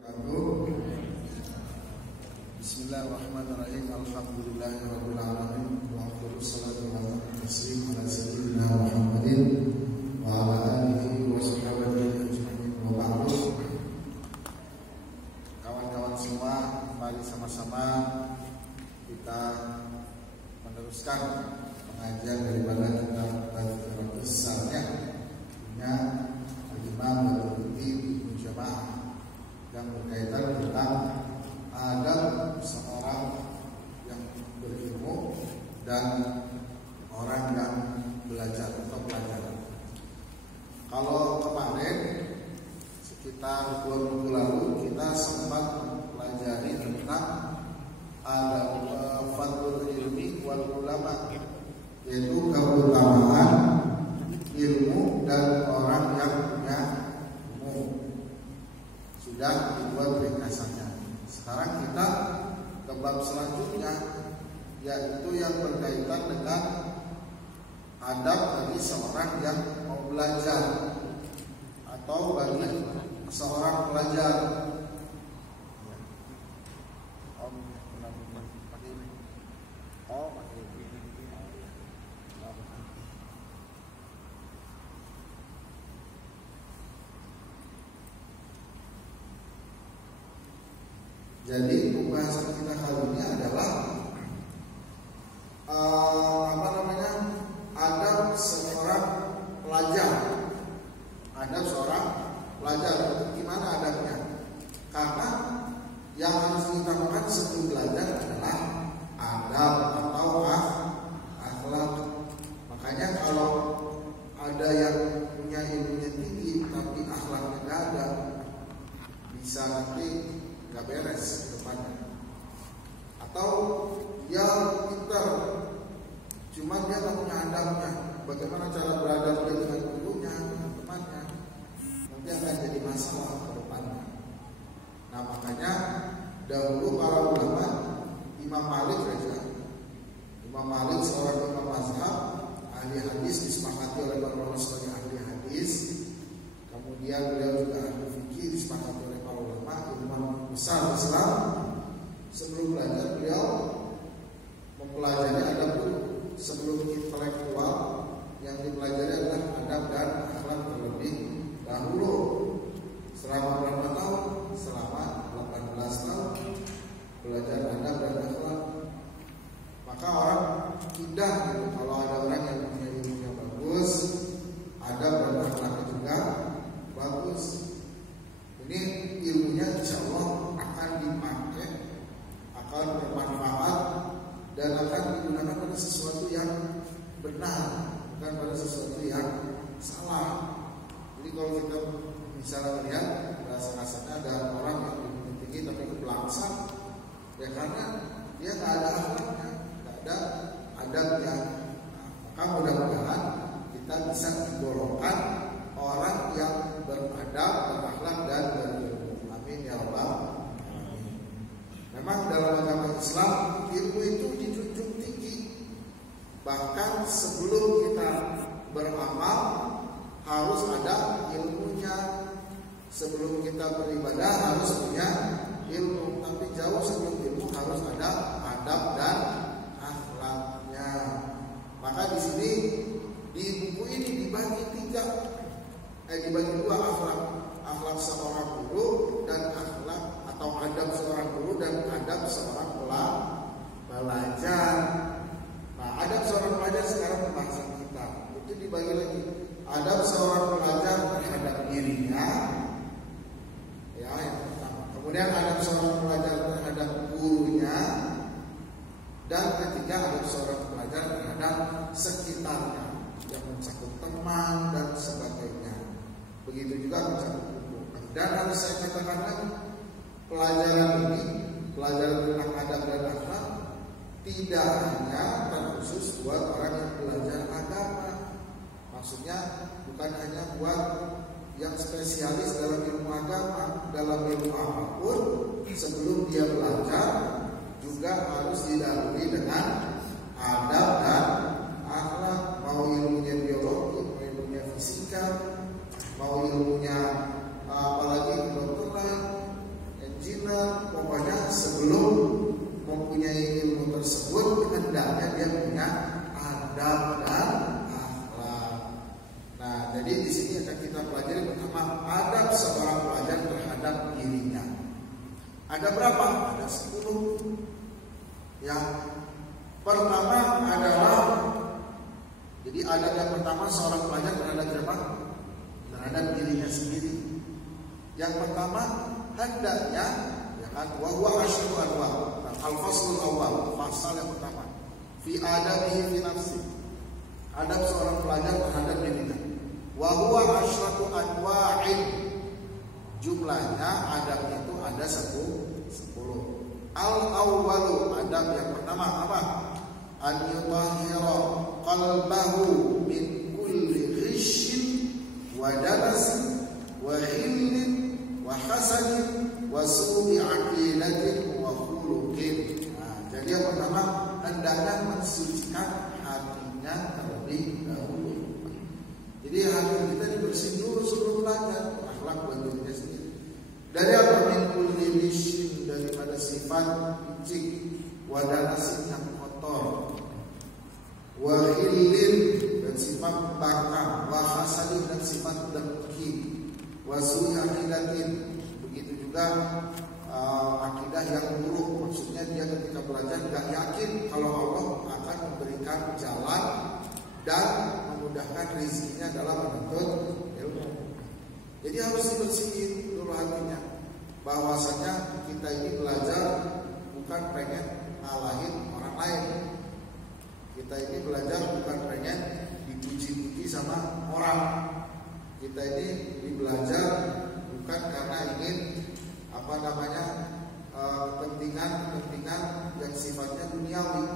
Bismillahirrahmanirrahim. Alhamdulillahirabbil alamin wa wassalatu wassalamu ala sayyidina Muhammadin wa ala alihi wa sahbihi ajma'in wa ba'du. Kawan-kawan semua, mari sama-sama kita meneruskan pengajian daripada kitab Tadzkiratus Sami' punya Imam Badruddin Mujama'ah yang berkaitan tentang adab seorang yang berilmu dan orang yang belajar atau pelajar. Kalau kemarin sekitar 2 minggu lalu kita sempat mempelajari tentang adab fadlul ilmi wal ulama, yaitu keutamaan ilmu dan orang yang punya ilmu. Sudah dibuat ringkasannya. Sekarang kita ke bab selanjutnya, yaitu yang berkaitan dengan adab bagi seorang yang mau belajar atau bagi seorang pelajar. Jadi pembahasan kita kali ini adalah adab seorang pelajar. Adab seorang pelajar, gimana adabnya? Karena yang harus diutamakan sebelum belajar adalah adab atau akhlak. Makanya kalau ada yang punya ilmunya tinggi tapi akhlaknya nggak ada, bisa nanti nggak beres depannya. Atau dia pintar, cuman dia nggak punya adabnya. Bagaimana cara beradab dia dengan gurunya, temannya, nanti akan jadi masalah ke depannya. Nah makanya dahulu para ulama, Imam Malik seorang imam mazhab, ahli hadis, disepakati oleh para ulama sebagai ahli hadis. Kemudian beliau juga ahli fikih, disepakati oleh para ulama, ilmuwan besar Islam. Sebelum belajar beliau mempelajari adab dulu. Sebelum intelektual, yang dipelajari adalah adab dan akhlak terlebih dahulu. Selama berapa tahun? Selama 18 tahun belajar adab dan akhlak. Maka orang indah gitu kalau ada orang yang punya ilmunya bagus, adab dan akhlaknya juga bagus. Ini ilmunya insya Allah akan dipakai, akan bermanfaat, dan akan digunakan pada sesuatu yang benar, bukan pada sesuatu yang salah. Jadi kalau kita misalnya lihat rasa-rasanya ada orang yang ilmunya tinggi tapi kebelakang, ya karena dia nggak ada akhlaknya, nggak ada adabnya. Maka mudah-mudahan kita bisa digolongkan orang yang beradab, berakhlak dan berilmu. Amin ya rabbal alamin. Memang dalam agama Islam ilmu itu dijunjung tinggi. Bahkan sebelum kita beramal harus ada ilmunya. Sebelum kita beribadah harus punya ilmu. Tapi jauh sebelum ilmu harus ada adab dan akhlaknya. Maka di sini di buku ini dibagi dibagi dua, akhlak seorang guru dan akhlak atau adab seorang guru dan adab seorang pelajar. Nah, adab seorang pelajar sekarang pembahasan kita itu dibagi lagi. Adab seorang pelajar terhadap dirinya, ya yang pertama. Kemudian adab seorang pelajar terhadap gurunya, dan ketiga adab seorang pelajar terhadap sekitarnya yang mencakup teman dan sebagainya. Begitu juga mencakup buku. Dan harus saya katakan lagi, pelajaran ini, pelajaran tentang adab dan akhlak, tidak hanya terkhusus buat orang yang belajar agama. Maksudnya bukan hanya buat yang spesialis dalam ilmu agama, dalam ilmu apapun sebelum dia belajar juga harus didahului dengan adab dan akhlak. Mau ilmunya biologi, mau ilmunya fisika, mau ilmunya apalagi kedokteran, Ada berapa? Ada 10. Yang pertama adalah, jadi adab yang pertama seorang pelajar terhadap siapa? Terhadap dirinya sendiri. Yang pertama hendaknya, ya kan, wa huwa asyru anwa. Al-faslul awal, pasal yang pertama. Fi adabihi fi nafsi. Adab seorang pelajar terhadap dirinya. Wa huwa asyratu anwa'in. Jumlahnya adabnya itu ada 10. Al-awwalu, adab yang pertama apa? An yutahhira qalbahu min kulli ghishin wa danasin wa khillin wa hasadin wa su'i aqidatin wa khuluqin. Jadi yang pertama hendaknya mensucikan hatinya terlebih dahulu. Jadi hati kita dibersihin dulu sebelum belajar akhlak buat dirinya sendiri. Dari apa? Min kulli ghishin, daripada sifat licik, wa danasin yang kotor, wa khillin dan sifat bakar, wa hasadin dan sifat dengki, wa su'i aqidatin, begitu juga akidah yang buruk. Maksudnya dia ketika belajar tidak yakin kalau Allah akan memberikan jalan dan memudahkan rezekinya dalam menuntut ilmu. Jadi harus dibersihin dulu hatinya, bahwasanya kita ini belajar bukan pengen ngalahin orang lain. Kita ini belajar bukan pengen dipuji-puji sama orang. Kita ini belajar bukan karena ingin kepentingan yang sifatnya duniawi,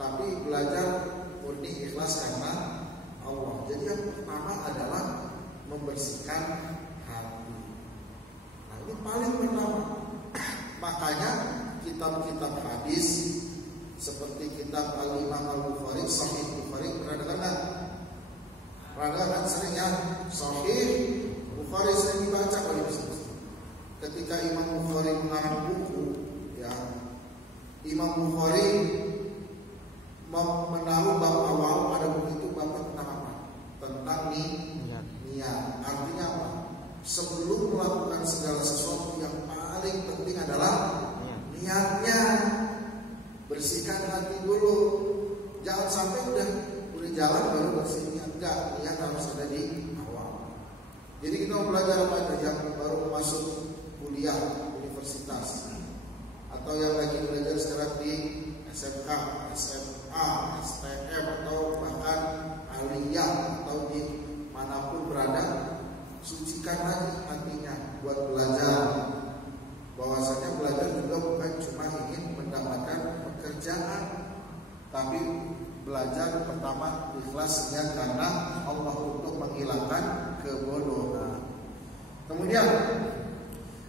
tapi belajar murni ikhlas karena Allah. Jadi yang pertama adalah membersihkan hati. Nah, ini paling pertama. Makanya kitab-kitab hadis seperti kitab Al-Imam Al-Bukhari, Sahih Bukhari, pernah dengar nggak? Pernah dengar sering ya? Sahih Bukhari sering dibaca oleh Muslim. Ketika Imam Bukhari mengarang buku, ya, Imam Bukhari menaruh bab awal pada buku itu bab tentang apa? Tentang niat. Artinya apa? Sebelum melakukan segala sesuatu yang paling penting adalah niatnya. Bersihkan hati dulu. Jangan sampai udah jalan baru bersih niat. Enggak, niat harus ada di awal. Jadi kita mau belajar apa aja yang baru masuk kuliah universitas, atau yang lagi belajar sekarang di SMK, SMA, STM, atau bahkan aliyah, atau di manapun berada, sucikan lagi hatinya buat belajar. Bahwasanya belajar juga bukan cuma ingin mendapatkan pekerjaan, tapi belajar pertama ikhlasnya karena Allah untuk menghilangkan kebodohan. Kemudian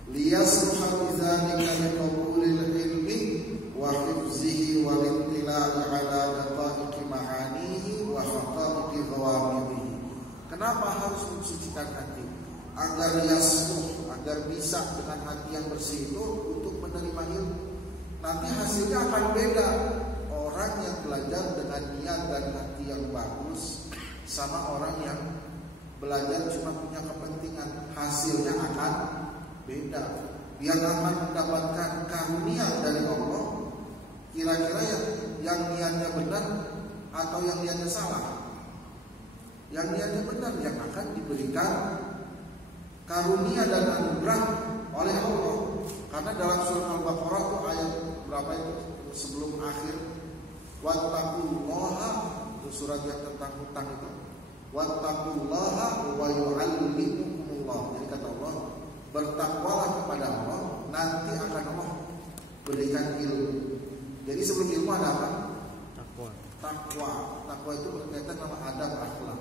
liyasruha bidzalika liqabulil ilmi wa hifzihi wal intila'i ala daqaiqi ma'anihi wa haqaiqi dhawamihi. Kenapa harus mensucikan hati? Agar yasruh, agar bisa dengan hati yang bersih itu untuk menerima ilmu. Nanti hasilnya akan beda. Orang yang belajar dengan niat dan hati yang bagus sama orang yang belajar cuma punya kepentingan, hasilnya akan beda. Dia akan mendapatkan karunia dari Allah. Kira-kira yang niatnya benar atau yang niatnya salah? Yang niatnya benar yang akan diberikan karunia dan anugerah oleh Allah. Karena dalam surah Al-Baqarah itu ayat berapa itu sebelum akhir, wattaqullaha, itu surat yang tentang hutang itu. Wattaqullaha wa yu'allimukumullah. Jadi kata Allah, bertakwalah kepada Allah, nanti akan Allah berikan ilmu. Jadi sebelum ilmu ada apa? Takwa itu berkaitan sama adab akhlak.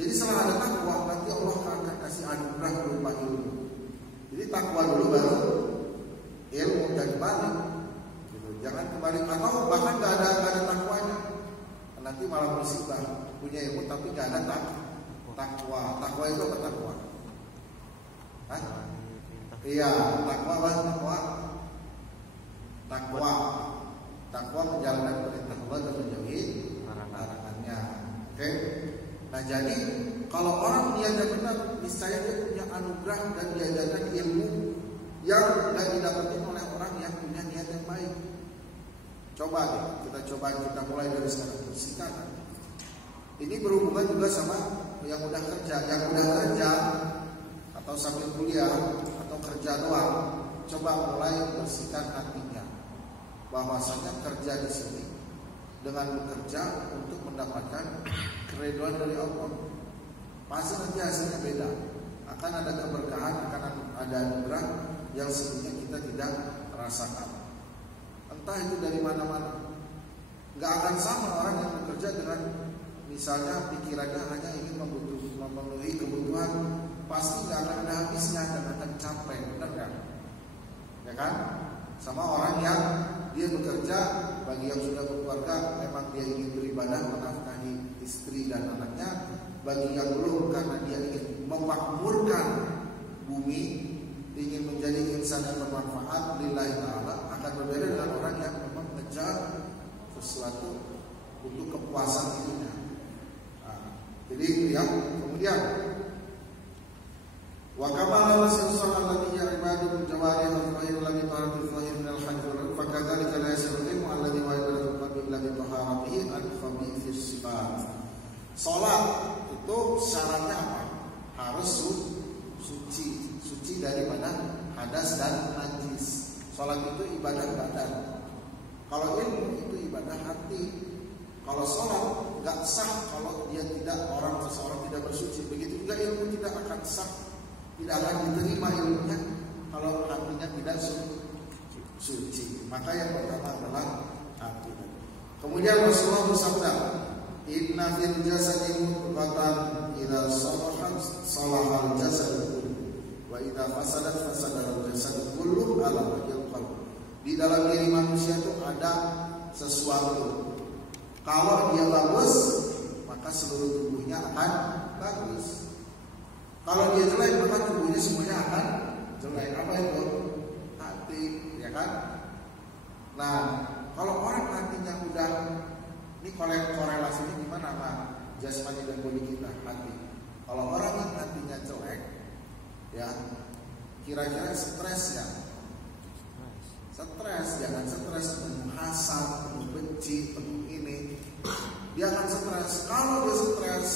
Jadi setelah ada takwa, nanti Allah akan kasih anugerah berupa ilmu. Jadi takwa dulu baru ilmu, dan balik. Gitu. Jangan kembali atau bahkan nggak ada takwanya. Nanti malah musibah. Punya ilmu tapi nggak ada takwa. Takwa itu apa takwa? Hah? Iya, takwa menjalankan perintah Allah dan menjauhi larangannya. Oke. Nah, jadi kalau orang niatnya benar, niscaya dia punya anugerah dan diajarkan ilmu yang nggak didapetin oleh orang yang punya niat yang baik. Coba deh, kita mulai dari sekarang bersihkan. Ini berhubungan juga sama yang udah kerja atau sambil kuliah atau kerja doang. Coba mulai bersihkan hatinya. Bahwasanya kerja di sini dengan bekerja untuk mendapatkan keridhaan dari Allah. Pasti nanti hasilnya beda. Akan ada keberkahan, akan ada anugerah yang sebelumnya kita tidak rasakan. Entah itu dari mana-mana. Gak akan sama orang yang bekerja dengan misalnya pikirannya hanya ingin memenuhi kebutuhan, pasti gak akan ada habisnya dan akan capek, benar kan? Ya kan? Sama orang yang dia bekerja, bagi yang sudah berkeluarga memang dia ingin beribadah menafkahi istri dan anaknya. Bagi yang belum, karena dia ingin memakmurkan bumi, ingin menjadi insan yang bermanfaat lillahi ta'ala, akan berbeda dengan orang yang memang mengejar sesuatu untuk kepuasan dirinya. Jadi ya, kemudian wa kama rasulullah alladhi ya'ibadu jawari al-fahir alladhi ta'aratu al-fahir min al-hajr fa kadzalika la yasrimu alladhi wa ibadatu qalbi alladhi taharatihi al-khabith sifat. Salat itu syaratnya apa? Harus suci daripada hadas dan najis. Salat itu ibadah badan. Kalau ilmu itu ibadah hati. Kalau sholat nggak sah kalau dia seseorang tidak bersuci. Begitu juga ilmu tidak akan sah, tidak akan diterima ilmunya kalau hatinya tidak suci. Maka yang pertama adalah hati. Kemudian Rasulullah bersabda, inna fil jasadi mudghatan idza salahat salahal jasad wa idza fasadat fasadal jasad kullu ala wajhil qalb. Di dalam diri manusia itu ada sesuatu. Kalau dia bagus, maka seluruh tubuhnya akan bagus. Kalau dia jelek, maka tubuhnya semuanya akan jelek. Apa itu? Hati, ya kan? Nah, kalau orang hatinya udah, ini korelasinya gimana sama jasmani dan bodi kita, hati. Kalau orang yang hatinya jelek, ya kira-kira stres ya. Stres, jangan stres penuh hasad, penuh benci, penuh ini. Dia akan stres. Kalau dia stres,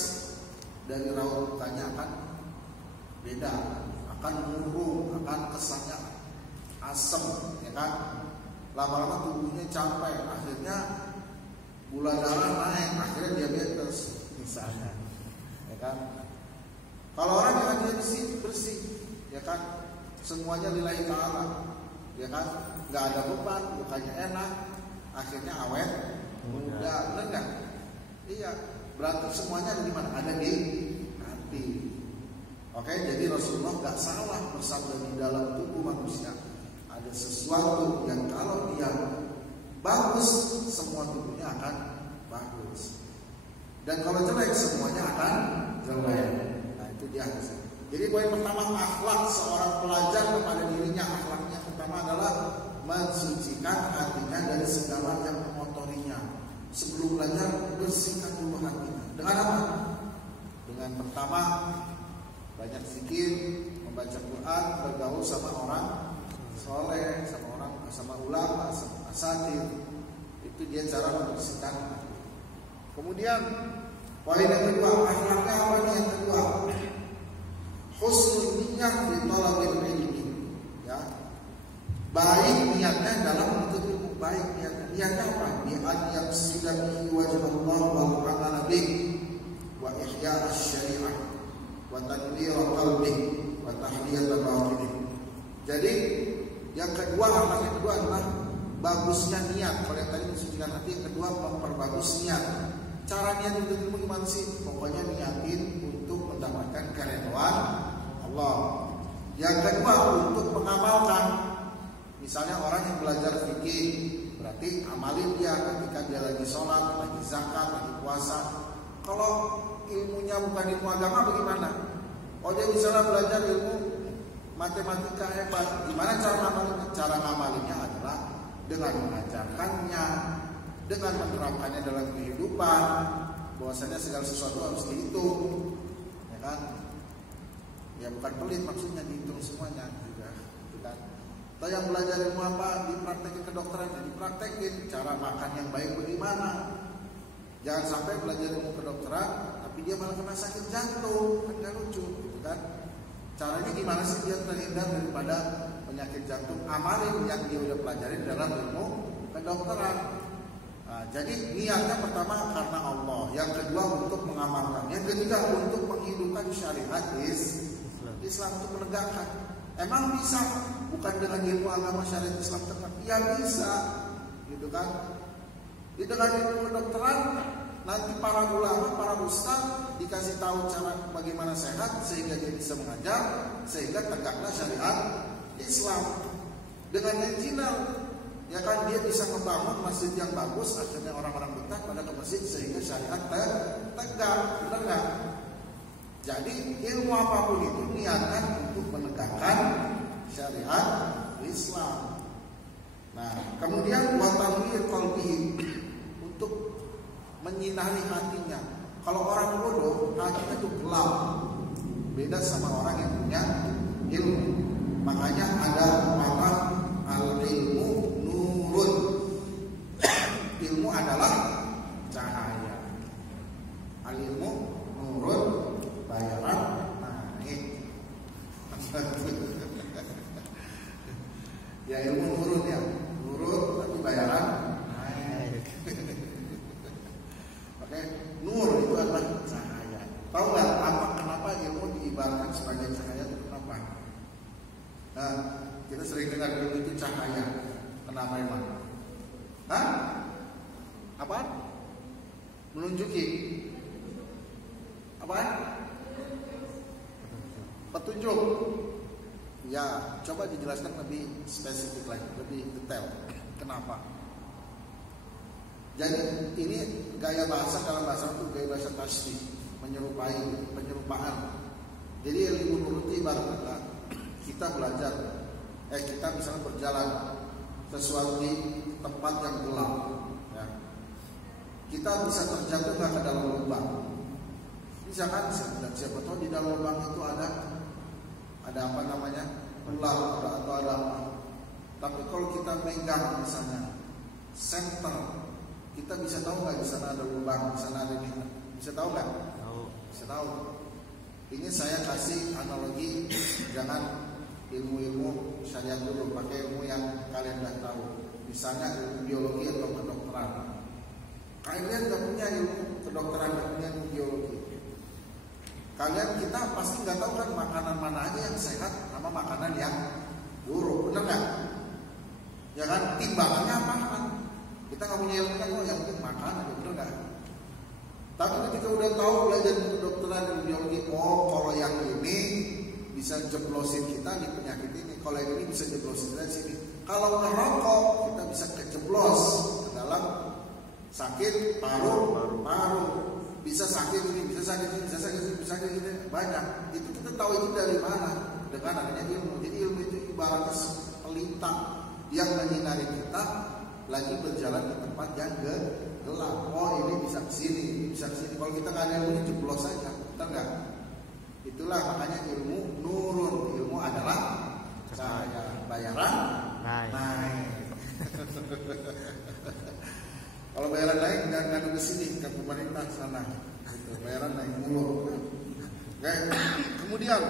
dari raut mukanya akan beda, akan murung, akan kesannya asem, ya kan? Lama-lama tubuhnya capek, akhirnya gula darah naik, akhirnya diabetes, misalnya, ya kan? Kalau orang yang dia bersih, ya kan? Semuanya lillahi ta'ala, ya kan? Nggak ada beban, mukanya enak, akhirnya awet, muda, benar nggak? Iya, berarti semuanya ada di mana? Ada di hati. Oke, jadi Rasulullah nggak salah bersabda di dalam tubuh manusia ada sesuatu yang kalau dia bagus, semua tubuhnya akan bagus. Dan kalau jelek, semuanya akan jelek. Nah itu dia. Jadi poin pertama, akhlak seorang pelajar kepada dirinya, akhlaknya pertama adalah mensucikan hatinya dari segala yang mengotorinya. Sebelum belajar, bersihkan dulu hatinya. Dengan apa? Dengan pertama, banyak zikir, membaca Quran, bergaul sama orang soleh, sama ulama, sama asatidz. Itu dia cara membersihkan hati. Kemudian poin yang kedua, akhlaknya apa nih yang kedua? Husnul niyyah fi talabil ilmi. Ya. Baik niatnya dalam menuntut ilmu. Baik niatnya apa? Niat yang sudah wajib Allah wal amala bih wa ihya asy-syari'ah wa tanwir qalbi wa tahliyat batin. Jadi yang kedua, akhlak yang kedua adalah bagusnya niat. Kalau yang tadi mensucikan hati, yang kedua memperbagus niat. Cara niat untuk ilmu gimana sih? Pokoknya niatin untuk mendapatkan keridhaan Allah. Yang kedua untuk mengamalkan. Misalnya orang yang belajar fikih, berarti amalin dia ketika dia lagi sholat, lagi zakat, lagi puasa. Kalau ilmunya bukan ilmu agama bagaimana? Oh dia misalnya belajar ilmu matematika hebat. Gimana cara ngamalinnya? Cara ngamalinnya adalah dengan mengajarkannya, dengan menerapkannya dalam kehidupan. Bahwasanya segala sesuatu harus dihitung, ya kan? Ya bukan pelit maksudnya, dihitung semuanya juga, gitu kan? Atau yang belajar ilmu apa, dipraktekin kedokteran, dipraktekin cara makan yang baik bagaimana. Jangan sampai belajar ilmu kedokteran tapi dia malah kena sakit jantung, kan gak lucu gitu kan. Caranya gimana sih dia terhindar daripada penyakit jantung? Amalin yang dia udah pelajarin dalam ilmu kedokteran. Nah, jadi niatnya pertama karena Allah, yang kedua untuk mengamalkan, yang ketiga untuk menghidupkan syariat Islam untuk menegakkan. Emang bisa bukan dengan ilmu agama syariat Islam tegak? Ya bisa, gitu kan? Dengan ilmu kedokteran nanti para ulama, para ustaz dikasih tahu cara bagaimana sehat sehingga dia bisa mengajar, sehingga tegaklah syariat Islam. Dengan engineer, ya kan, dia bisa membangun masjid yang bagus, akhirnya orang-orang betah pada ke masjid sehingga syariat tegak, benar nggak? Jadi ilmu apapun itu niatkan untuk menegakkan syariat Islam. Nah, kemudian watanwir qalbi, untuk menyinari hatinya. Kalau orang bodoh, hatinya itu gelap. Beda sama orang yang punya ilmu. Makanya ada kata al-ilmu nurun. Ilmu adalah cahaya. Al-ilmu nurun, bayaran naik. Ya ilmu nurun ya, nurun tapi bayaran naik. Oke, nur itu adalah cahaya. Tahu nggak kenapa ilmu diibaratkan sebagai cahaya itu kenapa? Nah, kita sering dengar ilmu itu cahaya. Kenapa emang? Hah? Apa? Menunjuki. Apa? Petunjuk. Ya, coba dijelaskan lebih spesifik lagi, lebih detail. Kenapa? Jadi ini gaya bahasa, dalam bahasa itu gaya bahasa tasbih, menyerupai, penyerupaan. Jadi ilmu nurut ibarat kata kita belajar, kita misalnya berjalan sesuatu di tempat yang gelap, ya. Kita bisa terjatuh nggak ke dalam lubang? Misalkan siapa tahu di dalam lubang itu ada apa namanya, ular atau ada apa. Tapi kalau kita megang misalnya center, kita bisa tahu nggak di sana ada lubang, di sana ada ini? Bisa tahu nggak? Tahu. Bisa tahu. Ini saya kasih analogi, jangan ilmu-ilmu syariat dulu, pakai ilmu yang kalian udah tahu. Misalnya ilmu biologi atau kedokteran. Kalian nggak punya ilmu kedokteran, nggak punya ilmu biologi. Kita pasti nggak tahu kan makanan mana aja yang sehat sama makanan yang buruk, benar nggak? Ya kan, timbangannya apa kan? Kita nggak punya ilmunya kok, yang penting makan aja, benar nggak? Tapi ketika udah tahu belajar kedokteran dan biologi, kalau yang ini bisa jeblosin kita di penyakit ini, kalau yang ini bisa jeblosin kita di sini. Kalau ngerokok kita bisa kejeblos ke dalam sakit paru. Bisa sakit ini, bisa sakit ini, bisa sakit ini, bisa sakit ini, banyak. Itu kita tahu itu dari mana? Dengan adanya ilmu. Jadi ilmu itu ibaratnya pelita yang menyinari kita lagi berjalan di tempat yang gelap. Oh, ini bisa kesini, ini bisa kesini. Kalau kita nggak ada ilmu, jeblos saja, betul nggak? Itulah makanya ilmu nurun. Ilmu adalah cahaya. Bayaran naik. Kalau bayaran naik nggak ngadu ke sini, ke pemerintah sana. Gitu. Bayaran naik mulu. Oke. Kemudian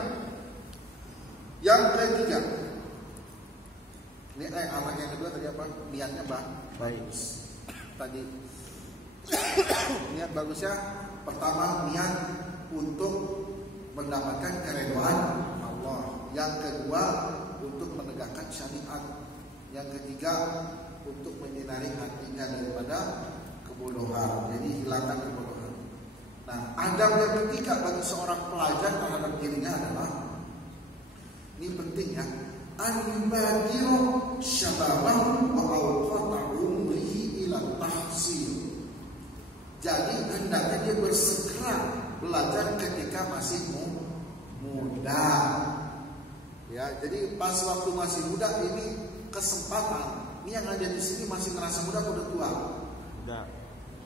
yang ketiga, ini anak yang kedua tadi apa? Niatnya bagus. Tadi niat bagusnya pertama niat untuk mendapatkan keridhaan Allah. Yang kedua untuk menegakkan syariat. Yang ketiga untuk menyinari hatinya daripada kebodohan. Jadi hilangkan kebodohan. Nah, adab yang ketiga bagi seorang pelajar terhadap dirinya adalah, ini penting ya, an-yubadiru syababahu wa awqata umrihi ila tahsil. Jadi hendaknya dia bersegera belajar ketika masih muda. Ya, jadi pas waktu masih muda ini kesempatan. Ini yang ada di sini masih merasa muda atau udah tua?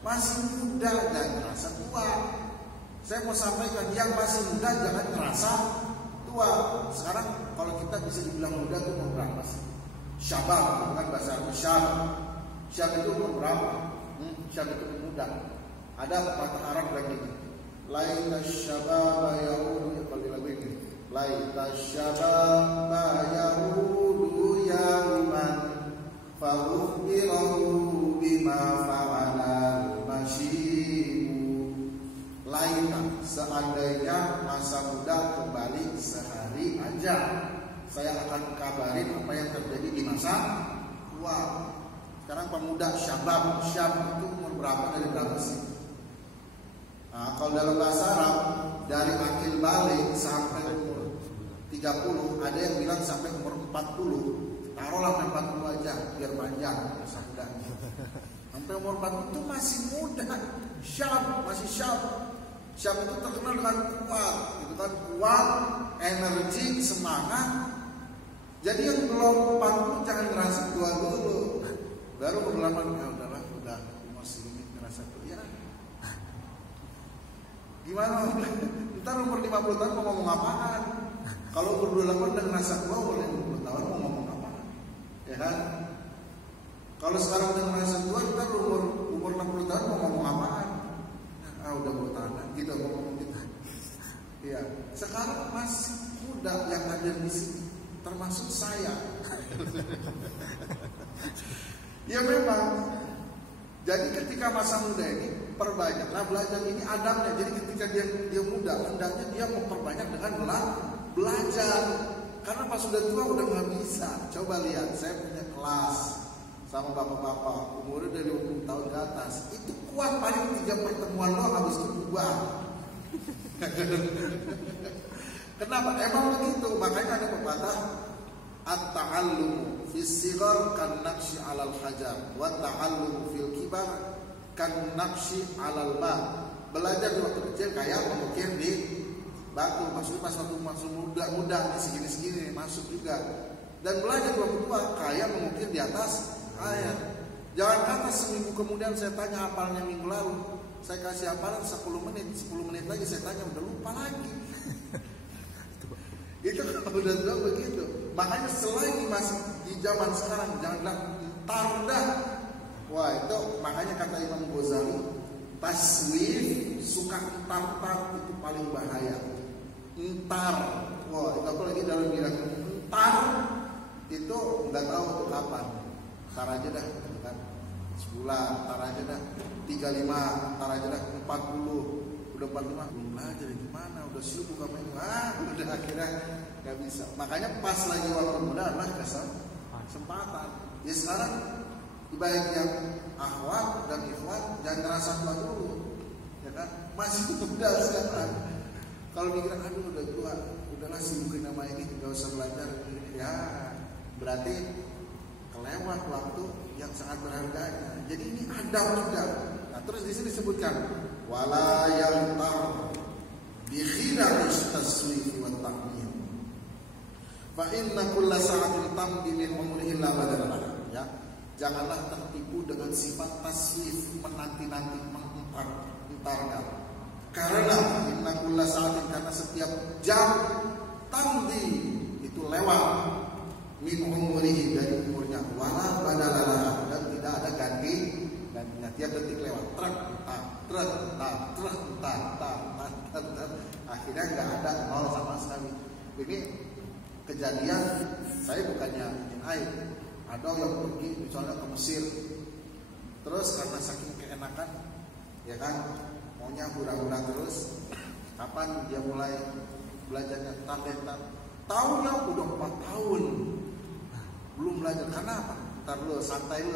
Masih muda dan merasa tua. Saya mau sampaikan, yang masih muda jangan merasa tua. Sekarang kalau kita bisa dibilang muda tuh mau berapa sih? Syabab, bukan bahasa Arab. Syab itu umur berapa? Syab itu pemuda. Ada patah Arab lagi. Laita syababa yaudu, kalau lagu ini. Laita syababa yaudu yauman fa'ukhbirahu bima fa'alal masyibu. Laita, seandainya masa muda kembali sehari aja, saya akan kabarin apa yang terjadi di masa tua. Sekarang pemuda syabab, syab itu umur berapa, dari berapa sih? Nah, kalau dalam bahasa Arab dari akil balik sampai umur 30, ada yang bilang sampai umur 40. Taruhlah 40 aja biar panjang masa mudanya. Sampai umur 40 itu masih muda, syab, masih syab. Syab itu terkenal dengan kuat, itu kan kuat, energi, semangat. Jadi yang belum 40 jangan ngerasa tua dulu. Baru berlama, ya udahlah, udah umur segini ngerasa tua. Ya. Gimana? Ntar umur 50 tahun mau ngomong apaan? Kalau umur 28 udah ngerasa tua, umur 50 tahun mau ngomong apaan? Ya kan? Kalau sekarang udah ngerasa tua, ntar umur 60 tahun mau ngomong apaan? Udah mau tanah, gitu ngomong kita. Iya. Sekarang masih muda yang ada di sini, termasuk saya. Ya memang. Jadi ketika masa muda ini perbanyaklah belajar, ini adabnya. Jadi ketika dia muda, hendaknya dia memperbanyak dengan belajar. Karena pas sudah tua udah nggak bisa. Coba lihat, saya punya kelas sama bapak-bapak umurnya dari 20 tahun ke atas. Itu kuat paling 3 pertemuan doang habis itu bubar. Kenapa? Emang begitu. Makanya ada pepatah, at-ta'allumu fis sighar kan naqshi 'alal hajar wa ta'allumu fil kibar kan naqshi 'alal ma. Belajar di waktu kecil kayak mengukir di batu. Maksudnya pas waktu masuk muda segini-segini masuk juga. Dan belajar di waktu tua kayak mengukir di atas air. Jangan kata seminggu kemudian saya tanya hafalnya minggu lalu, saya kasih hafalan 10 menit lagi saya tanya udah lupa lagi. Itu udah begitu. Makanya selagi masih di zaman sekarang janganlah entar dah. Wah itu makanya kata Imam Ghazali, taswif suka entar itu paling bahaya. Entar, wah itu apalagi dalam bilang entar itu nggak tahu kapan. Entar aja dah, kan? Sebulan, entar aja dah. 35, entar aja dah. 40. Udah 45 belum belajar gimana, udah sibuk sama ini, udah akhirnya nggak bisa. Makanya pas lagi waktu muda adalah kesempatan. Ya sekarang baik yang akhwat dan ikhwan jangan ngerasa tua dulu, ya kan? Masih muda sekarang. Kalau mikir aduh udah tua, udahlah sibukin nama ini, nggak usah belajar, ya berarti kelewat waktu yang sangat berharga. Jadi ini adab juga. Nah terus di sini disebutkan wala yantar bi khilafis taswif wa ta'mim fa inna kulla sa'atin tamdi min umrihi la badala. Ya, janganlah tertipu dengan sifat taswif, menanti-nanti, mengentar-entarkan. Karena inna kulla sa'atin, karena setiap jam tamdi itu lewat min umrihi, dari umurnya, wala badala, dan tidak ada ganti. Dan tiap detik lewat truk, akhirnya nggak ada nol sama sekali. Ini kejadian, saya bukannya ingin air. Ada yang pergi misalnya ke Mesir, terus karena saking keenakan, ya kan, maunya hura-hura terus. Kapan dia mulai belajarnya? Tahunnya udah 4 tahun belum belajar. Karena apa? Ntar lu santai,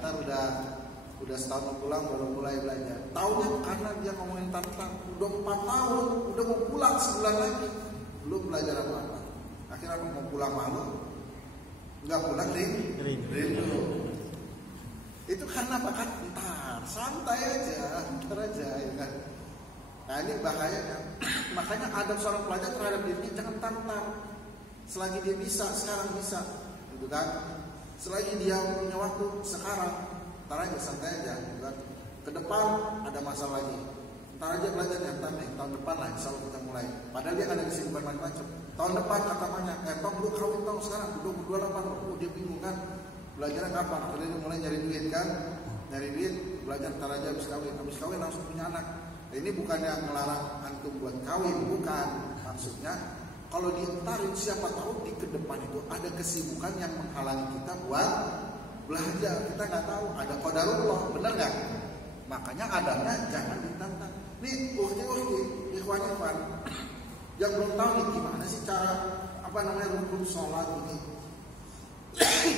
ntar udah setahun mau pulang baru mulai belajar. Tahunya karena dia ngomongin tantang udah 4 tahun, udah mau pulang sebulan lagi belum belajar apa-apa. Akhirnya mau pulang malu, nggak pulang rindu. Itu karena apa? Kan ntar santai aja, ntar aja, ya kan. Nah ini bahayanya. Makanya adab seorang pelajar terhadap dirinya jangan tantang. Selagi dia bisa, sekarang bisa, gitu kan. Selagi dia punya waktu sekarang, ntar aja santai aja, gitu kan. Ke depan ada masalah lagi, ntar aja belajarnya, ntar nih tahun depan lah insya Allah kita mulai. Padahal dia ada kesibukan macam-macam. Tahun depan kata banyak, Tom lu kawin tahun sekarang, udah berdua lapan. Dia bingung kan, belajarnya kapan? Akhirnya dia mulai nyari duit kan, nyari duit, belajar ntar aja habis kawin langsung punya anak. Nah, ini bukannya melarang antum buat kawin, bukan. Maksudnya kalau dientarin siapa tahu di ke depan itu ada kesibukan yang menghalangi kita buat belajar. Kita nggak tahu, ada qadarullah, benar nggak? Makanya adanya jangan ditantang. Nih, ukti, ikhwan, yang belum tahu nih gimana sih cara rukun sholat ini,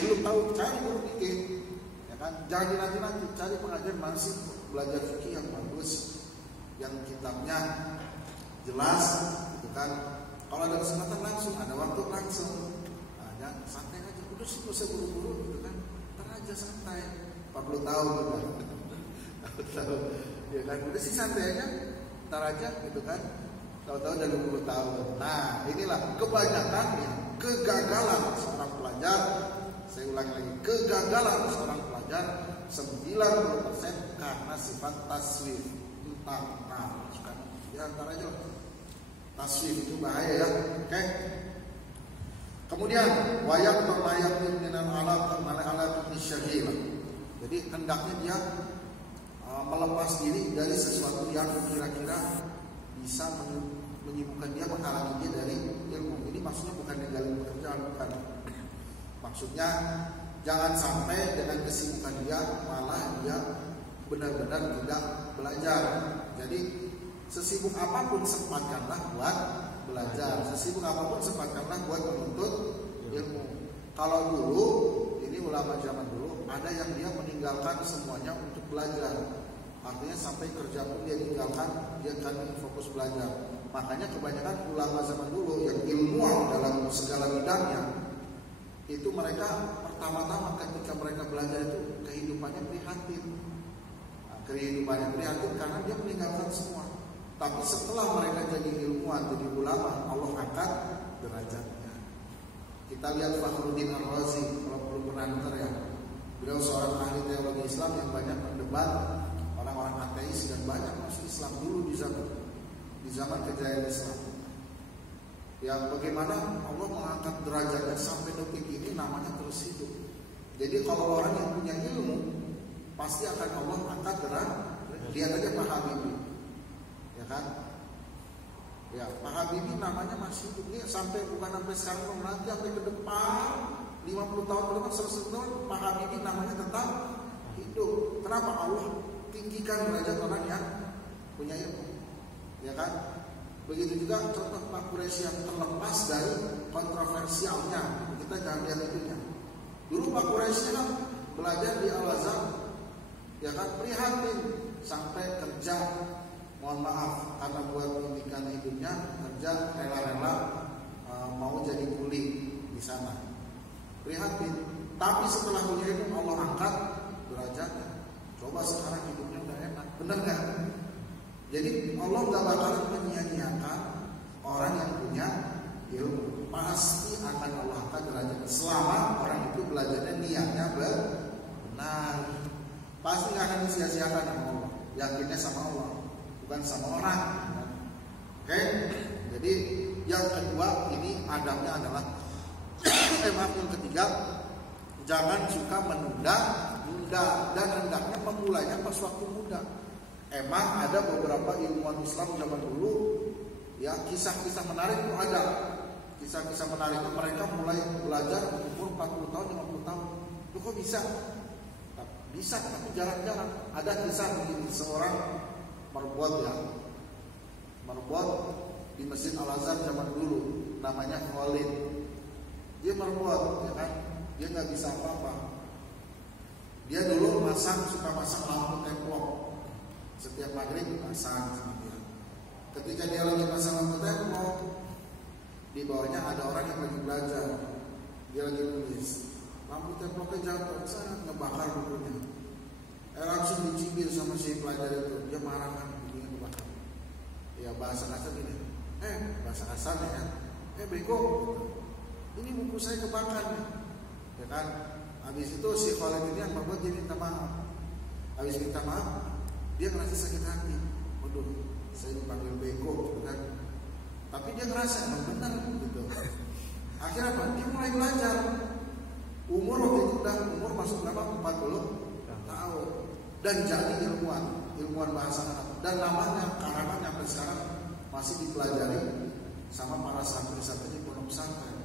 belum tahu, cari guru fikih, ya kan? Jangan nanti cari pengajian masih belajar fikih yang bagus, yang kitabnya jelas, gitu kan? Kalau ada kesempatan langsung, ada waktu langsung, ya santai aja, udah sih usah buru-buru, gitu kan? Ntar aja santai, 40 tahun juga, tahu, ya kan? Udah sih santai aja, ntar aja, gitu kan? Tahu-tahu udah 20 tahun. Nah, inilah kebanyakan kegagalan seorang pelajar. Saya ulangi lagi, kegagalan seorang pelajar 90% karena sifat taswif, entah bukan. Ya antar aja lah. Taswif itu bahaya ya. Oke. Kemudian wayak terlayak minan alat syahila. Jadi hendaknya dia melepas diri dari sesuatu yang kira-kira bisa menyibukkan dia, menghalangi dia dari ilmu. Ini maksudnya bukan ninggalin pekerjaan, bukan. Maksudnya jangan sampai dengan kesibukan dia malah dia benar-benar tidak belajar. Jadi sesibuk apapun sempatkanlah buat belajar, sesibuk apapun sempatkanlah buat menuntut ilmu. Kalau dulu, ini ulama zaman dulu, ada yang dia meninggalkan semuanya untuk belajar. Artinya sampai kerja pun dia tinggalkan, dia akan fokus belajar. Makanya kebanyakan ulama zaman dulu yang ilmuwan dalam segala bidangnya, itu mereka pertama-tama ketika mereka belajar itu kehidupannya prihatin. Nah, kehidupannya prihatin karena dia meninggalkan semua. Tapi setelah mereka jadi ilmuwan, jadi ulama, Allah angkat derajatnya. Kita lihat Fakhruddin Ar-Razi, kalau belum pernah dengar ya. Beliau seorang ahli teologi Islam yang banyak mendebat orang-orang ateis dan banyak masuk Islam dulu di zaman kejayaan Islam. Ya bagaimana Allah mengangkat derajatnya sampai detik ini namanya terus hidup. Jadi kalau orang yang punya ilmu pasti akan Allah angkat derajat. Lihat aja Pak Habibie, ya kan? Ya Pak Habibie namanya masih hidup. Ini sampai bukan sampai sekarang, nanti sampai ke depan 50 tahun ke depan, 100 tahun Pak Habibie namanya tetap hidup. Kenapa? Allah tinggikan derajat orang yang punya ilmu, ya kan? Begitu juga contoh Pak Quraisy yang terlepas dari kontroversialnya. Kita jangan lihat itunya. Dulu Pak Quraisy kan belajar di Al-Azhar, ya kan, prihatin sampai kerja, mohon maaf karena buat pendidikan hidupnya kerja rela-rela mau jadi kuli di sana, prihatin. Tapi setelah punya ilmu Allah angkat derajatnya. Coba sekarang hidupnya udah enak, bener nggak? Jadi Allah nggak bakalan menyia-nyiakan orang yang punya ilmu. Pasti akan Allah angkat derajatnya selama orang itu belajarnya niatnya benar. Pasti nggak akan disia-siakan sama Allah. Yakinnya sama Allah, bukan sama orang. Oke? Jadi yang kedua ini adabnya adalah yang ketiga, jangan suka menunda dan hendaknya memulainya pas waktu muda. Emang ada beberapa ilmuwan Islam zaman dulu, ya kisah-kisah menarik itu ada. Kisah-kisah menarik itu mereka mulai belajar umur 40 tahun, 50 tahun. Itu kok bisa? Bisa, tapi jarang-jarang. Ada kisah begini, seorang merbot di Masjid Al-Azhar zaman dulu, namanya Khalid. Dia merbot, ya kan? Dia nggak bisa apa-apa. Dia dulu suka masang lampu templok. Setiap maghrib pasang sama dia. Ketika dia lagi pasang lampu templok, di bawahnya ada orang yang lagi belajar. Dia lagi nulis. Lampu temploknya jatuh, sangat ngebakar bukunya. Langsung dicibir sama si pelajar itu. Dia marah kan, bukunya kebakar. Ya bahasa kasar gini. Bahasa kasarnya kan. Bego. Ini buku saya kebakar nih. Ya kan? Habis itu si Khalid ini yang membuat dia minta maaf. Habis minta maaf, dia ngerasa sakit hati. Waduh, saya dipanggil bego, kan? Tapi dia ngerasa emang benar gitu. Akhirnya apa? Dia mulai belajar. Umur waktu itu udah umur masuk berapa? 40 tahun. Dan jadi ilmuwan bahasa Arab. Dan namanya karangan sampai sekarang masih dipelajari sama para santri-santri di pondok pesantren.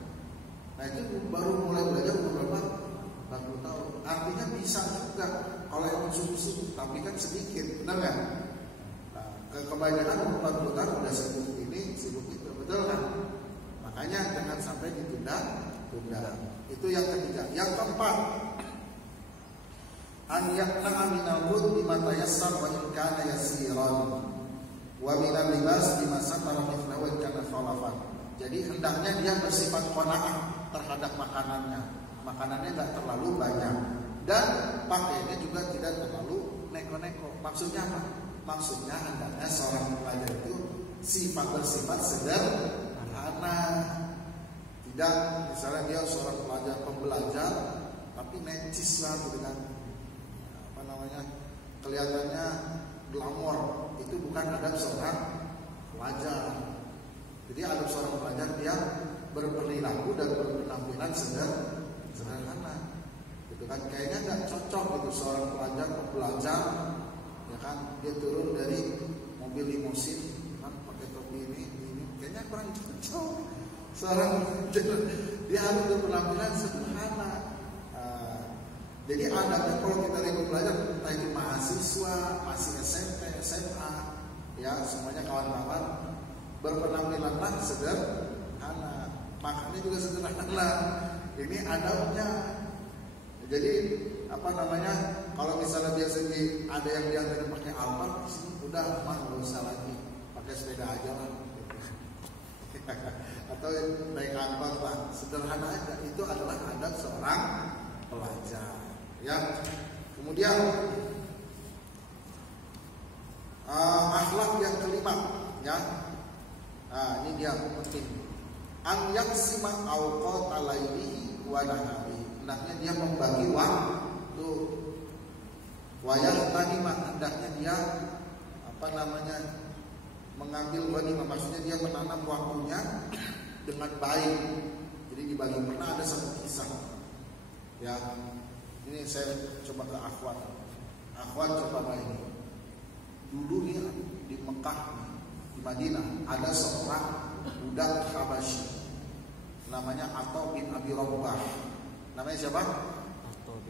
Nah itu baru mulai belajar umur berapa? 40 tahun. Artinya bisa juga kalau emang sungguh-sungguh, tapi kan sedikit, benar nggak? Nah, kebanyakan umur 40 tahun udah sibuk ini, sibuk itu, betul kan? Makanya jangan sampai ditunda. Itu yang ketiga. Yang keempat, an yaqna'a minal wud bima tayassar wa in kana yasiran wa minal libas bima satara mithlahu wa in kana khalafan. Jadi hendaknya dia bersifat qanaah terhadap makanannya nggak terlalu banyak, dan pakainya juga tidak terlalu neko-neko. Maksudnya apa? Maksudnya hendaknya seorang pelajar itu bersifat sederhana. Tidak misalnya dia seorang pelajar pembelajar tapi necis lah gitu kan, apa namanya, kelihatannya glamor. Itu bukan adab seorang pelajar. Jadi adab seorang pelajar dia berperilaku dan berpenampilan sederhana, gitu kan. Kayaknya nggak cocok gitu seorang pelajar, ya kan, dia turun dari mobil limosin, kan, pakai topi ini, kayaknya kurang cocok. Seorang dia harus berpenampilan sederhana. Jadi adabnya kalau kita lagi belajar, entah itu mahasiswa, masih SMP, SMA, ya semuanya kawan-kawan, berpenampilanlah sederhana. Makannya juga sederhana. Ini adabnya. Jadi apa namanya? Kalau misalnya biasa ada yang diantarin pakai Alphard, udah mah nggak usah lagi, pakai sepeda aja lah. Atau naik angkot lah, sederhana aja. Itu adalah adab seorang pelajar. Ya. Kemudian akhlak yang kelima, ya. Nah, ini dia penting. An yaksima awqat alailihi wa nahari. Hendaknya dia membagi waktu. Wa yahtanima, hendaknya dia apa namanya, mengambil ghanimah, maksudnya dia menanam waktunya dengan baik. Jadi dibagi. Pernah ada satu kisah, ya. Ini saya coba ke Akhwat coba ini. Dulu nih di Mekah, di Madinah, ada seorang budak Habasyi, namanya Atha bin Abi Rabbah. Namanya siapa?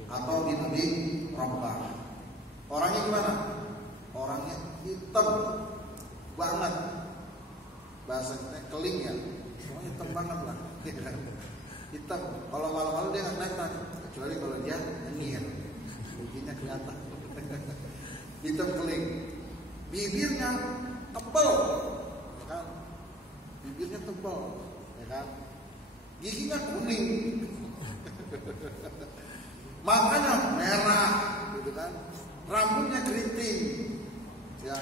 Atha bin Abi Rabbah. Orangnya gimana? Orangnya hitam banget, bahasanya keling ya, pokoknya hitam banget lah. Hitam. Kalau malam-malam dia nggak kelihatan, kecuali kalau dia nyengir, giginya kelihatan. Hitam keling, bibirnya tebal, ya kan? Bibirnya tebal, ya kan? Giginya kuning, matanya merah, gitu kan? Rambutnya keriting, ya.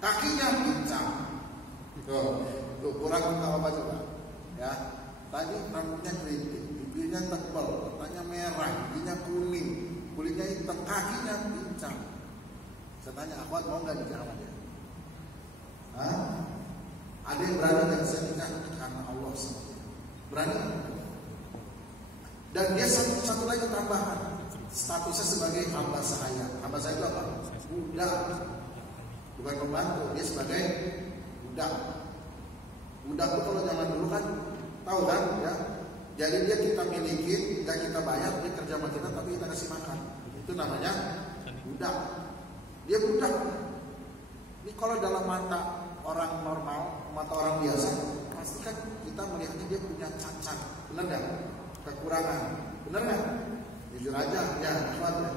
Kakinya pincang. Tuh kurang tahu apa coba? Ya, tadi rambutnya keriting, bibirnya tebal, matanya merah, giginya kuning, kulitnya hitam, kakinya pincang. Saya tanya, Akhwat mau nggak nikah sama dia? Hah? Ada yang berani nggak? Saya nikah karena Allah saja. Berani? Dan dia satu lagi tambahan, statusnya sebagai hamba sahaya. Hamba sahaya itu apa? Budak. Bukan pembantu, dia sebagai budak. Budak itu kalau zaman dulu kan, tahu kan, ya. Jadi dia kita miliki, nggak kita bayar, dia kerja sama kita, tapi kita kasih makan. Itu namanya budak. Dia budak. Ini kalau dalam mata orang normal, mata orang biasa, pasti kan kita melihatnya dia punya cacat, benar nggak? Kekurangan, benar nggak? Jujur aja, ya, kuat ya.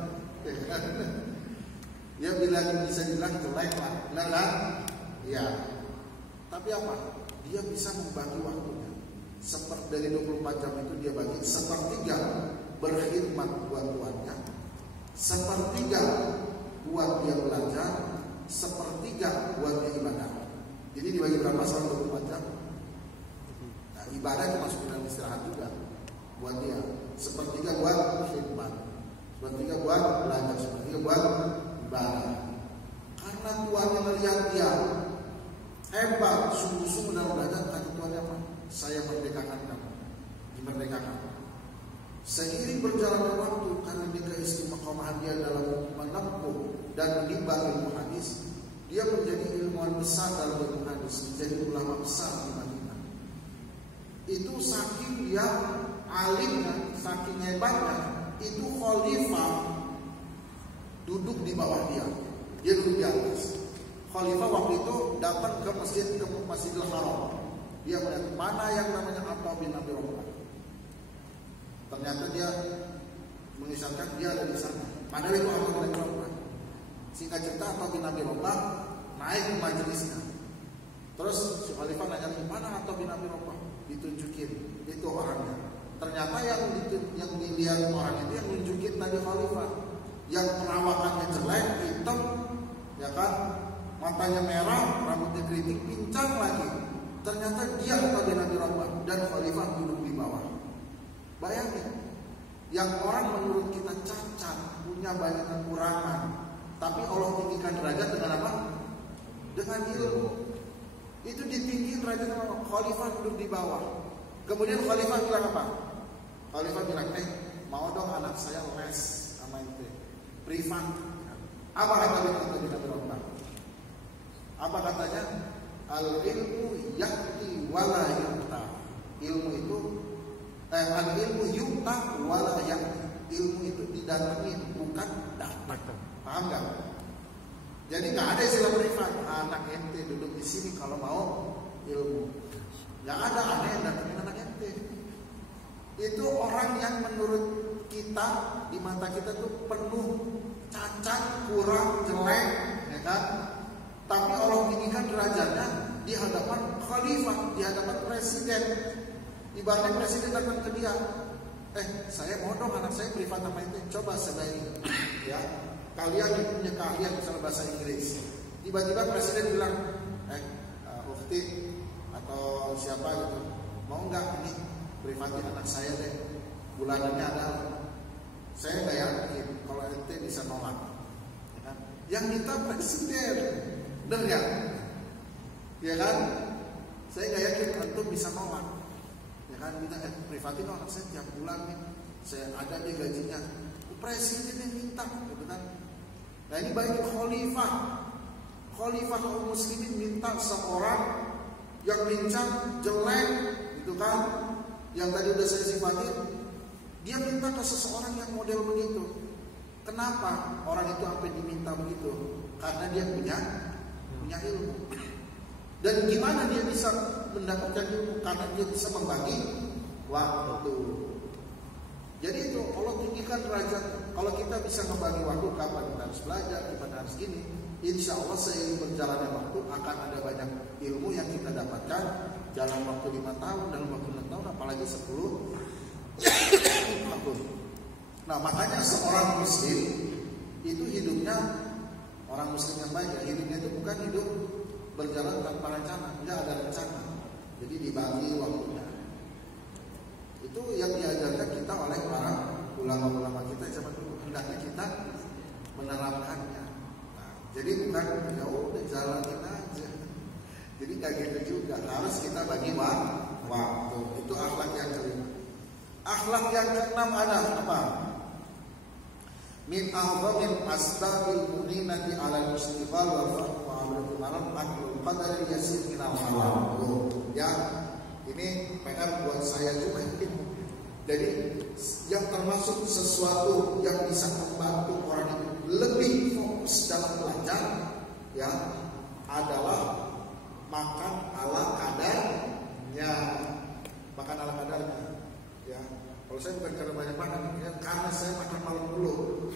Dia bilang bisa bilang jelek lah, benar kan? Iya. Tapi apa? Dia bisa membagi waktunya. Seperti dari 24 jam itu dia bagi sepertiga berkhidmat buat tuannya, sepertiga buat dia belajar, sepertiga buat dia ibadah. Jadi dibagi berapa selama 24 jam? Nah, ibadah itu masuk dalam istirahat juga buat dia. Sepertiga buat khidmat, sepertiga buat belajar, sepertiga buat ibadah. Karena tuannya melihat dia hebat, sungguh-sungguh dalam belajar, ketentuannya apa? Saya merdekakan kamu, dimerdekakan. Seiring berjalannya waktu, karena di keistimewahan dia dalam menempuh dan menimba ilmu hadis, dia menjadi ilmuwan besar dalam ilmu hadis, menjadi ulama besar di Madinah. Itu saking dia alimnya, saking hebatnya, itu khalifah duduk di bawah dia duduk di atas. Khalifah waktu itu datang ke Masjidil Haram. Dia melihat mana yang namanya Atha bin Abi Rabah. Ternyata dia mengisahkan dia ada di sana. Padahal itu Atha bin Abi Rabah. Singkat cerita, Atha bin Abi Rabah naik ke majelisnya. Terus si Khalifah nanya, mana Atha bin Abi Rabah? Ditunjukin, itu orangnya. Ternyata yang dilihat orang itu yang nunjukin tadi Khalifah, yang perawakannya jelek, hitam, ya kan, matanya merah, rambutnya keriting, pincang lagi. Ternyata dia Atha bin Abi Rabah dan Khalifah duduk di bawah. Bayangin, yang orang menurut kita cacat, punya banyak kekurangan, tapi Allah tinggikan derajat dengan apa? Dengan ilmu. Itu ditinggikan derajat dengan Khalifah duduk di bawah. Kemudian Khalifah bilang apa? Khalifah bilang, mau dong anak saya les sama ente, privat. Apa kata Nabi Muhammad? Apa katanya? Al ilmu yakti wala yukta. Ilmu itu al ilmu yukta wala yakti. Ilmu itu didatengin, bukan datang. Paham nggak? Jadi nggak ada istilah privat. Anak ente duduk di sini kalau mau ilmu. Nggak ada yang datengin anak ente. Itu orang yang menurut kita, di mata kita tuh penuh cacat, kurang, jelek, ya kan? Tapi Allah tinggikan derajatnya di hadapan khalifah, di hadapan presiden. Ibaratnya presiden datang ke dia, saya mau dong anak saya privat sama ente, coba sebaik ya. Kalian punya keahlian misalnya bahasa Inggris. Tiba-tiba presiden bilang, Ukti atau siapa gitu, mau nggak ini privatin anak saya deh, bulanannya ada. Saya nggak yakin kalau ente bisa nolak, ya kan? Yang minta presiden, bener nggak? Ya kan? Saya nggak yakin antum bisa nolak, ya kan? Minta privatin anak saya tiap bulan nih, saya ada di gajinya. Presiden yang minta, gitu kan? Nah ini baik khalifah kaum muslimin minta seorang yang lincah, jelek, gitu kan? Yang tadi udah saya sifatin, dia minta ke seseorang yang model begitu. Kenapa orang itu sampai diminta begitu? Karena dia punya ilmu. Dan gimana dia bisa mendapatkan ilmu? Karena dia bisa membagi waktu. Jadi itu Allah tinggikan derajat. Kalau kita bisa membagi waktu, kapan kita harus belajar, kapan harus gini, insya Allah seiring berjalannya waktu akan ada banyak ilmu yang kita dapatkan dalam waktu 5 tahun, dalam waktu 6 tahun, apalagi 10 tahun. Nah makanya seorang muslim itu hidupnya, orang muslim yang baik ya, hidupnya itu bukan hidup berjalan tanpa rencana, tidak ada rencana. Jadi dibagi waktunya. Itu yang diajarkan kita oleh para ulama-ulama kita zaman dulu. Hendaknya kita menerapkannya. Nah, jadi bukan ya udah jalanin aja. Jadi nggak gitu juga. Harus kita bagi waktu. Itu akhlak yang kelima. Akhlak yang keenam ada apa? Min a'dhamil asbabil muninati 'ala al-istighfar wal fa'al malam aklul qadar yasir min al-halal. Ya, ini PR buat saya juga. Jadi yang termasuk sesuatu yang bisa membantu orang itu lebih fokus dalam belajar, ya, adalah makan ala kadarnya. Makan ala kadarnya, ya. Kalau saya bukan karena banyak makan, ya, karena saya makan malam dulu.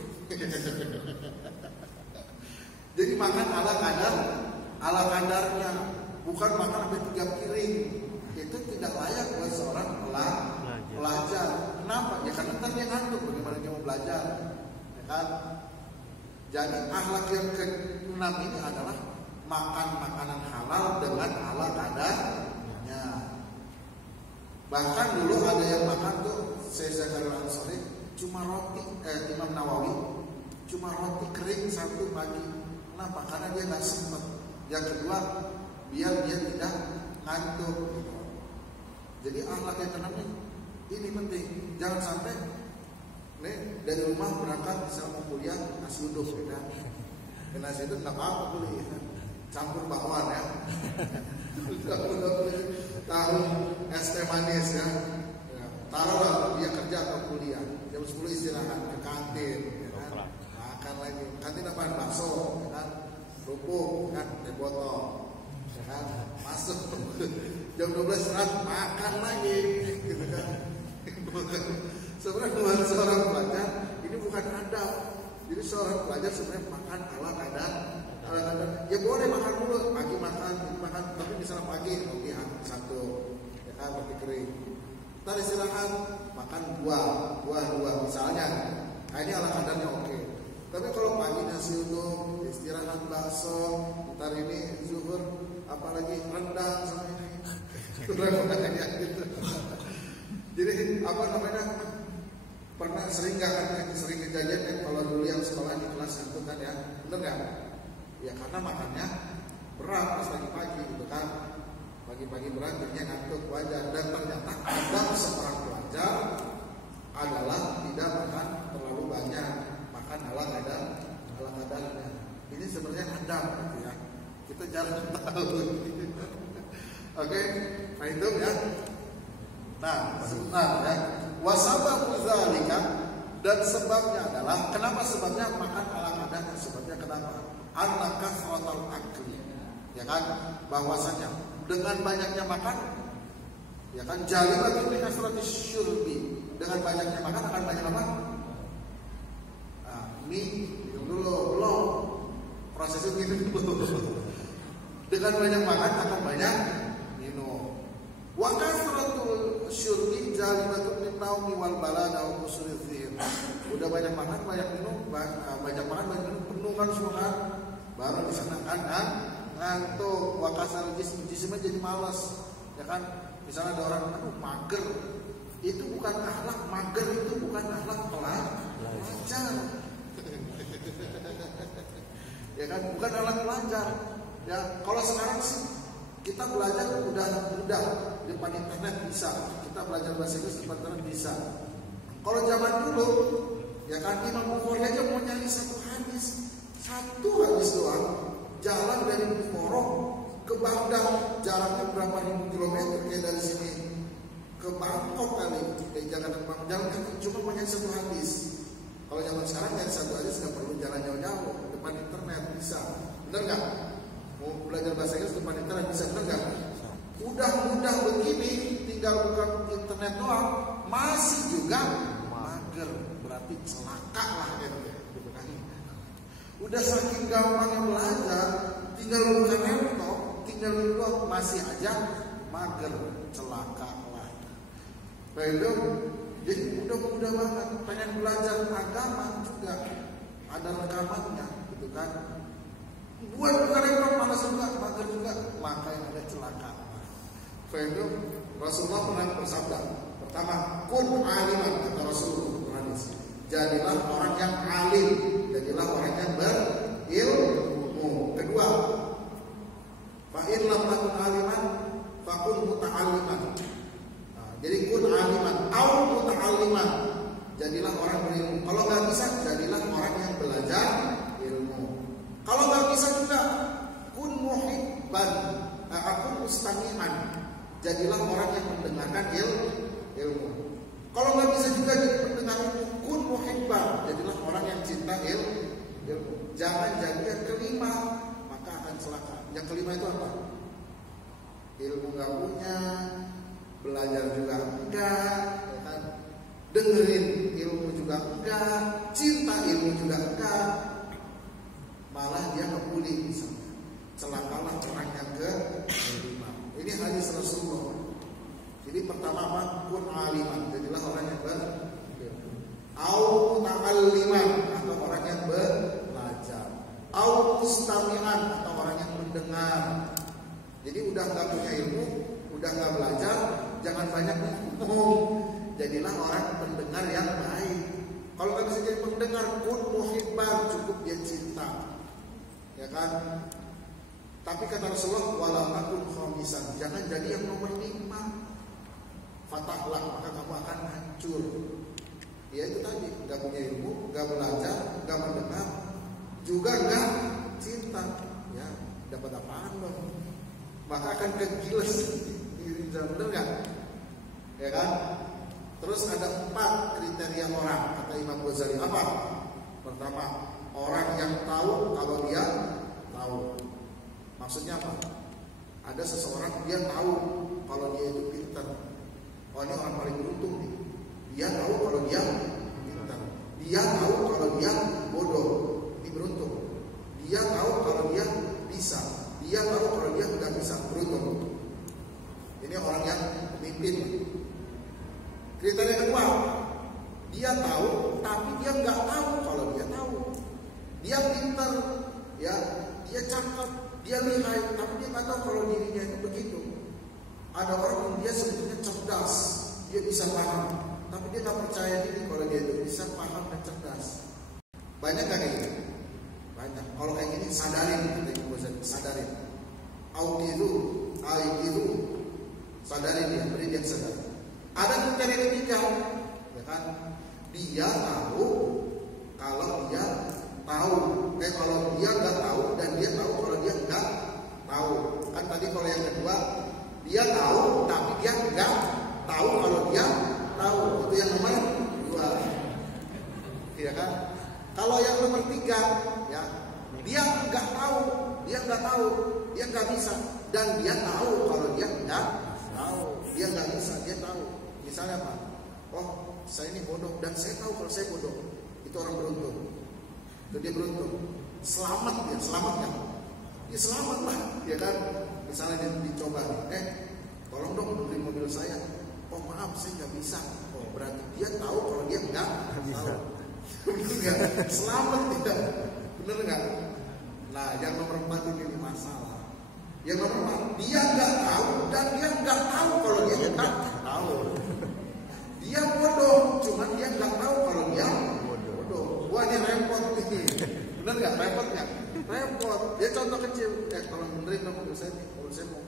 Jadi makan ala kadarnya, bukan makan sampai 3 piring. Itu tidak layak buat seorang pelajar. Kenapa? Ya karena ntar dia ngantuk, bagaimana dia mau belajar, ya kan? Jadi akhlak yang ke-6 ini adalah makan makanan halal dengan ala kadarnya. Bahkan dulu ada yang makan tuh, saya katakan sorry, cuma roti, Imam Nawawi cuma roti kering 1 pagi. Kenapa? Karena dia nggak sempat. Yang kedua, biar dia tidak ngantuk. Jadi akhlak yang tenang ini penting. Jangan sampai nih dari rumah berangkat misalnya mau kuliah nasi uduk ya kan. Nasi uduk nggak apa-apa kuliah, campur bakwan ya. Tahu es teh manis ya. Taruhlah dia kerja atau kuliah, jam 10 istirahat ke kantin, ya kan? Makan lagi. Kantin apa? Bakso, ya kan? Kerupuk, kan? Teh botol, ya kan? Masuk jam 12 istirahat makan lagi, gitu kan? Sebenarnya buat seorang pelajar ini bukan adab. Jadi seorang pelajar sebenarnya makan ala kadar. Ya boleh makan dulu, pagi makan, tapi misalnya pagi roti satu, ya kan? Roti kering. Ntar istirahat makan buah misalnya. Nah ini ala kadarnya oke. Tapi kalau pagi nasi uduk, istirahat bakso, ntar ini zuhur, apalagi rendang sama ini, gitu. Jadi apa namanya? Pernah sering kejadian kan kalau dulu yang sekolah di kelas 1 kan ya, bener nggak? Ya karena makannya berat pas pagi-pagi gitu kan. Pagi-pagi berat jadinya ngantuk wajar, dan ternyata adab seorang pelajar adalah tidak makan terlalu banyak, makan ala kadarnya. Ini sebenarnya adab gitu ya. Kita jarang tahu. Oke, itu ya. Nah, sebentar ya. Wasababu dzalika, dan sebabnya adalah kenapa sebabnya makan ala kadarnya? Sebabnya kenapa? Anna kasratal akli. Ya kan? Bahwasanya dengan banyaknya makan, ya kan, jalibatun min kasratis syurbi, dengan banyaknya makan akan banyak apa? Minum dulu, belum prosesnya gitu dulu. Dengan banyak makan akan banyak minum. Wa kasratul syurbi jalibatun min naumi wal balada wa usulil dzikr. Udah banyak makan, banyak minum, banyak makan, banyak minum, penuh kan semua kan? Baru di sana kan ngantuk, wakasal jismnya jadi malas, ya kan? Misalnya ada orang, aduh mager, itu bukan akhlak mager, itu bukan akhlak pelajar, ya kan? Bukan akhlak pelajar. Ya kalau sekarang sih kita belajar udah mudah, depan internet bisa, kita belajar bahasa Inggris depan internet bisa. Kalau zaman dulu, ya kan, Imam Bukhari aja mau nyari satu hadis doang. Jalan dari Bukhara ke Baghdad, jaraknya berapa ribu kilometer, kayak dari sini ke Bangkok kali, dari Jakarta ke Bangkok, jalan cuma punya satu hadis. Kalau zaman sekarang dari satu hadis nggak perlu jalan jauh-jauh, depan internet bisa, bener nggak? Mau belajar bahasa Inggris depan internet bisa, bener nggak? Udah mudah begini, tinggal buka internet doang, masih juga mager, berarti celaka lah gitu. Udah saking gampangnya belajar, tinggal buka laptop, tinggal buka, masih aja mager, celaka lah. Baik, jadi udah mudah banget. Pengen belajar agama juga ada rekamannya, gitu kan? Buat buka laptop malas juga, mager juga, maka yang ada celaka. Baik, Rasulullah pernah bersabda, pertama, kun aliman, kata Rasulullah, jadilah orang yang alim, jadilah orang yang berilmu. Kedua, fa in lam takun aliman fakun muta'alliman. Jadi kun aliman au muta'alliman, jadilah orang berilmu. Kalau nggak bisa, jadilah orang yang belajar ilmu. Kalau nggak bisa juga, kun muhibban, akun mustami'an, jadilah orang yang mendengarkan ilmu. Kalau nggak bisa juga jadi pendengar ilmu, kun muhibban, jadilah orang yang cinta ilmu. Jangan jadi yang kelima, maka akan celaka. Yang kelima itu apa? Ilmu nggak punya, belajar juga enggak, ya kan? Dengerin ilmu juga enggak, cinta ilmu juga enggak, malah dia kebuli misalnya. Celakalah orang yang kelima. Ini hadis Rasulullah. Jadi pertama apa? Kun aliman, jadilah orang yang au muta'alliman, atau orang yang belajar, au mustami'an, atau orang yang mendengar. Jadi udah nggak punya ilmu, udah nggak belajar, jangan banyak ngomong, jadilah orang pendengar yang baik. Kalau nggak bisa jadi pendengar, kun muhibban, cukup dia cinta, ya kan? Tapi kata Rasulullah, wala takun khamisan, jangan jadi yang nomor 5. fatahlak, maka kamu akan hancur. Ya itu tadi, nggak punya ilmu, nggak belajar, nggak mendengar, juga nggak cinta, ya dapat apaan dong? Maka akan kegiles diri, bener nggak? Ya kan? Terus ada 4 kriteria orang kata Imam Ghazali. Apa? Pertama, orang yang tahu kalau dia tahu. Maksudnya apa? Ada seseorang dia tahu kalau dia itu pintar. Oh ini orang paling beruntung nih. Dia tahu kalau dia pintar. Dia tahu kalau dia bodoh. Ini beruntung. Dia tahu kalau dia bisa. Dia tahu kalau dia tidak bisa. Beruntung. Ini orang yang pemimpin. Kriteria kedua, dia tahu tapi dia nggak tahu kalau dia tahu. Dia pintar, ya, dia cakap, dia lihai, tapi dia nggak tahu kalau dirinya itu begitu. Ada orang yang dia sebetulnya cerdas, dia bisa paham, tapi dia nggak percaya diri kalau dia itu bisa paham dan cerdas. Banyak nggak kayak gini? Banyak. Kalau kayak gini sadarin, sadarin. Aukidu, aikidu, sadarin dia, beri dia sadar. Ada kriteria ketiga, ya kan? Dia tahu kalau dia tahu, kalau dia nggak tahu dan dia tahu kalau dia nggak tahu. Kan tadi kalau yang kedua dia tahu tapi dia nggak tahu kalau dia tahu. Itu yang nomor 2, ya kan? Kalau yang nomor 3, ya dia nggak tahu, dia nggak bisa, dan dia tahu kalau dia nggak tahu, dia nggak bisa, dia tahu. Misalnya apa? Oh, saya ini bodoh dan saya tahu kalau saya bodoh. Itu orang beruntung. Itu dia beruntung. Selamat dia, selamat kan? Ya selamat lah, ya kan? Misalnya dia dicoba, tolong dong beli mobil saya. Oh maaf, saya nggak bisa. Oh berarti dia tahu kalau dia nggak tahu. Bener nggak? Selamat tidak? Bener nggak? Nah, yang nomor 4 ini masalah. Yang nomor 4, dia nggak tahu dan dia nggak tahu kalau dia nggak tahu. Dia bodoh, cuman dia nggak tahu kalau dia bodoh. Wah ini repot nih, bener nggak? Repot nggak? Repot. Dia contoh kecil. Kalau benerin dong mobil saya nih, kalau saya mau